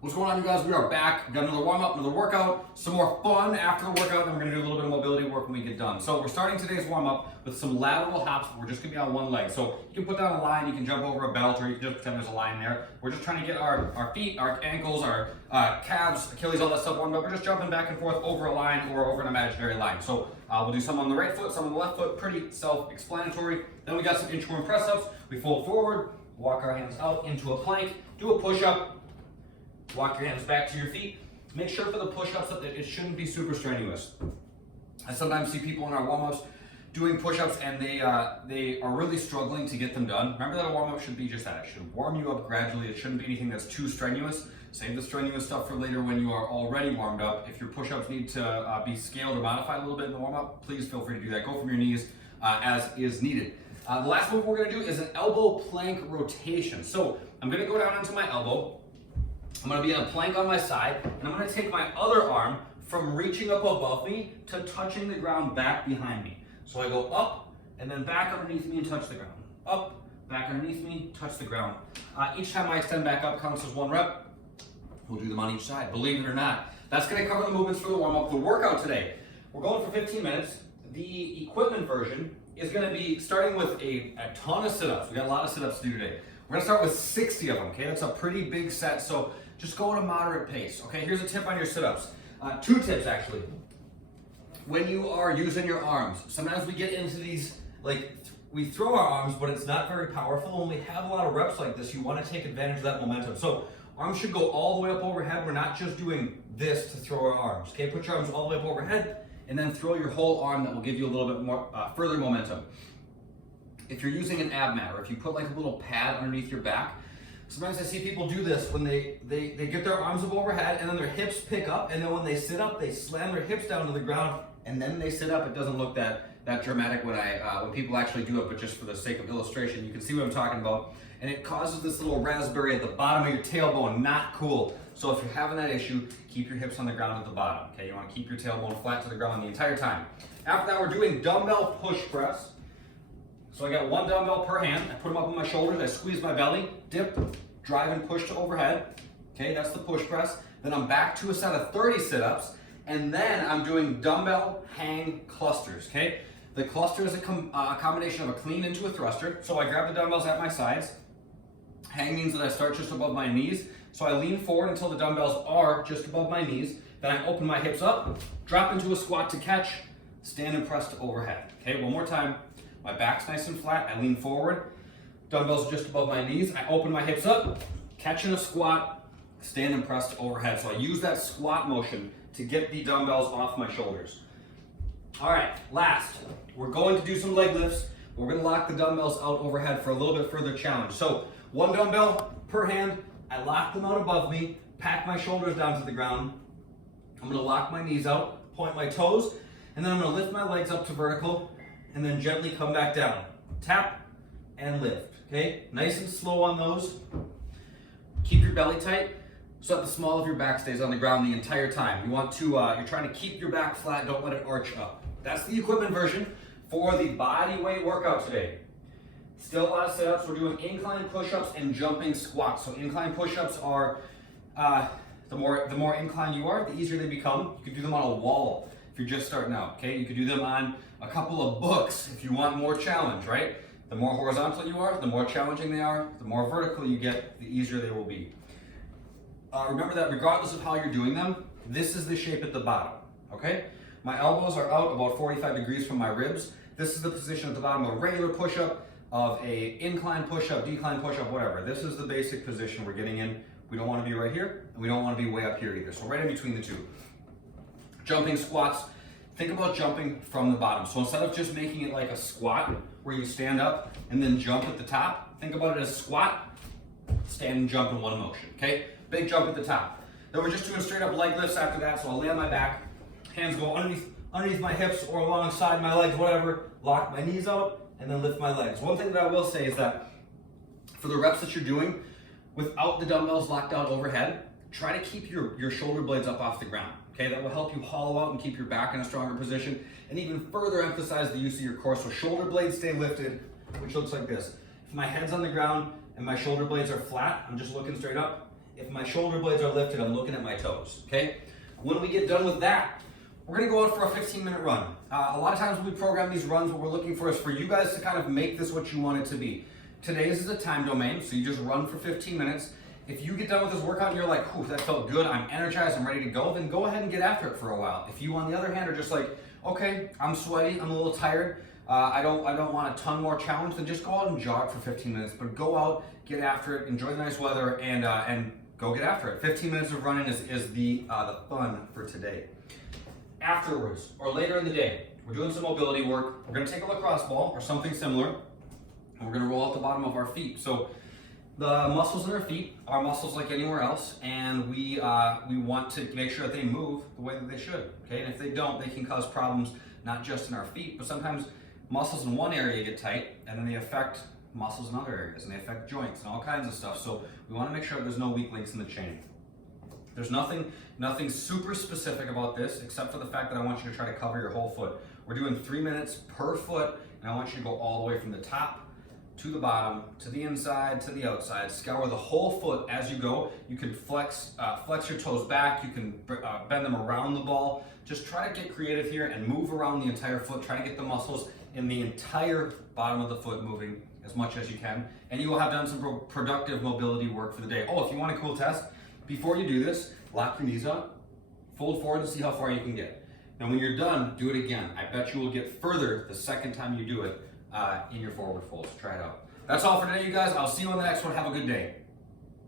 What's going on, you guys? We are back. We've got another warm-up, another workout, some more fun after the workout, then we're gonna do a little bit of mobility work when we get done. So we're starting today's warm-up with some lateral hops. We're just gonna be on one leg. So you can put down a line, you can jump over a belt, or you can just pretend there's a line there. We're just trying to get our feet, our ankles, our calves, Achilles, all that stuff warmed up. We're just jumping back and forth over a line or over an imaginary line. So we'll do some on the right foot, some on the left foot, pretty self-explanatory. Then we got some inchworm press-ups. We fold forward, walk our hands out into a plank, do a push-up, walk your hands back to your feet. Make sure for the push-ups that it shouldn't be super strenuous. I sometimes see people in our warm-ups doing push-ups and they are really struggling to get them done. Remember that a warm-up should be just that. It should warm you up gradually. It shouldn't be anything that's too strenuous. Save the strenuous stuff for later when you are already warmed up. If your push-ups need to be scaled or modified a little bit in the warm-up, please feel free to do that. Go from your knees as is needed. The last move we're gonna do is an elbow plank rotation. So I'm gonna go down onto my elbow. I'm gonna be in a plank on my side, and I'm gonna take my other arm from reaching up above me to touching the ground back behind me. So I go up, and then back underneath me and touch the ground. Up, back underneath me, touch the ground. Each time I extend back up counts as one rep. We'll do them on each side, believe it or not. That's gonna cover the movements for the warm-up. The workout today, we're going for 15 minutes. The equipment version is gonna be starting with a ton of sit-ups. We got a lot of sit-ups to do today. We're gonna start with 60 of them, okay? That's a pretty big set, so just go at a moderate pace, okay? Here's a tip on your sit-ups. Two tips, actually. When you are using your arms, sometimes we get into these, we throw our arms, but it's not very powerful. When we have a lot of reps like this, you wanna take advantage of that momentum. So arms should go all the way up overhead. We're not just doing this to throw our arms, okay? Put your arms all the way up overhead, and then throw your whole arm. That will give you a little bit more further momentum. If you're using an ab mat, or if you put like a little pad underneath your back, sometimes I see people do this when they get their arms up overhead and then their hips pick up, and then when they sit up, they slam their hips down to the ground and then they sit up. It doesn't look that dramatic when people actually do it, but just for the sake of illustration, you can see what I'm talking about. And it causes this little raspberry at the bottom of your tailbone, not cool. So if you're having that issue, keep your hips on the ground at the bottom, okay? You wanna keep your tailbone flat to the ground the entire time. After that, we're doing dumbbell push press. So I got one dumbbell per hand. I put them up on my shoulders. I squeeze my belly, dip, drive and push to overhead. Okay, that's the push press. Then I'm back to a set of 30 sit-ups, and then I'm doing dumbbell hang clusters, okay? The cluster is a combination of a clean into a thruster. So I grab the dumbbells at my sides. Hang means that I start just above my knees. So I lean forward until the dumbbells are just above my knees. Then I open my hips up, drop into a squat to catch, stand and press to overhead. Okay, one more time. My back's nice and flat, I lean forward, dumbbells just above my knees, I open my hips up, catch in a squat, stand and press to overhead. So I use that squat motion to get the dumbbells off my shoulders. All right, last, we're going to do some leg lifts. We're gonna lock the dumbbells out overhead for a little bit further challenge. So one dumbbell per hand, I lock them out above me, pack my shoulders down to the ground. I'm gonna lock my knees out, point my toes, and then I'm gonna lift my legs up to vertical, and then gently come back down. Tap and lift, okay? Nice and slow on those. Keep your belly tight so that the small of your back stays on the ground the entire time. You want to, you're trying to keep your back flat, don't let it arch up. That's the equipment version for the body weight workout today. Still a lot of sit-ups. We're doing incline push-ups and jumping squats. So incline push-ups are, the more inclined you are, the easier they become. You can do them on a wall if you're just starting out, okay? You could do them on a couple of books if you want more challenge, right? The more horizontal you are, the more challenging they are. The more vertical you get, the easier they will be. Remember that regardless of how you're doing them, this is the shape at the bottom, okay? My elbows are out about 45 degrees from my ribs. This is the position at the bottom of a regular push-up, of a incline push-up, decline push-up, whatever. This is the basic position we're getting in. We don't want to be right here, and we don't want to be way up here either. So right in between the two. Jumping squats. Think about jumping from the bottom. So instead of just making it like a squat where you stand up and then jump at the top, think about it as squat, stand and jump in one motion, okay? Big jump at the top. Then we're just doing straight up leg lifts after that. So I'll lay on my back, hands go underneath my hips or alongside my legs, whatever, lock my knees out and then lift my legs. One thing that I will say is that for the reps that you're doing without the dumbbells locked out overhead, try to keep your shoulder blades up off the ground. Okay, that will help you hollow out and keep your back in a stronger position, and even further emphasize the use of your core. So shoulder blades stay lifted, which looks like this. If my head's on the ground and my shoulder blades are flat, I'm just looking straight up, If my shoulder blades are lifted, I'm looking at my toes, okay? When we get done with that, we're gonna go out for a 15-minute run. A lot of times when we program these runs, what we're looking for is for you guys to kind of make this what you want it to be. Today's is a time domain, so you just run for 15 minutes. If you get done with this workout and you're like, whew, that felt good, I'm energized, I'm ready to go, then go ahead and get after it for a while. If you, on the other hand, are just like, okay, I'm sweaty, I'm a little tired, I don't want a ton more challenge, then just go out and jog for 15 minutes. But go out, get after it, enjoy the nice weather, and go get after it. 15 minutes of running is the fun for today. Afterwards, or later in the day, we're doing some mobility work. We're gonna take a lacrosse ball or something similar, and we're gonna roll out the bottom of our feet. So the muscles in our feet are muscles like anywhere else, and we want to make sure that they move the way that they should, okay? And if they don't, they can cause problems, not just in our feet, but sometimes muscles in one area get tight, and then they affect muscles in other areas, and they affect joints and all kinds of stuff. So we wanna make sure there's no weak links in the chain. There's nothing super specific about this, except for the fact that I want you to try to cover your whole foot. We're doing 3 minutes per foot, and I want you to go all the way from the top to the bottom, to the inside, to the outside. Scour the whole foot as you go. You can flex your toes back. You can bend them around the ball. Just try to get creative here and move around the entire foot. Try to get the muscles in the entire bottom of the foot moving as much as you can. And you will have done some productive mobility work for the day. Oh, if you want a cool test, before you do this, lock your knees up, fold forward and see how far you can get. Now when you're done, do it again. I bet you will get further the second time you do it in your forward fold. So try it out. That's all for today, you guys. I'll see you on the next one. Have a good day.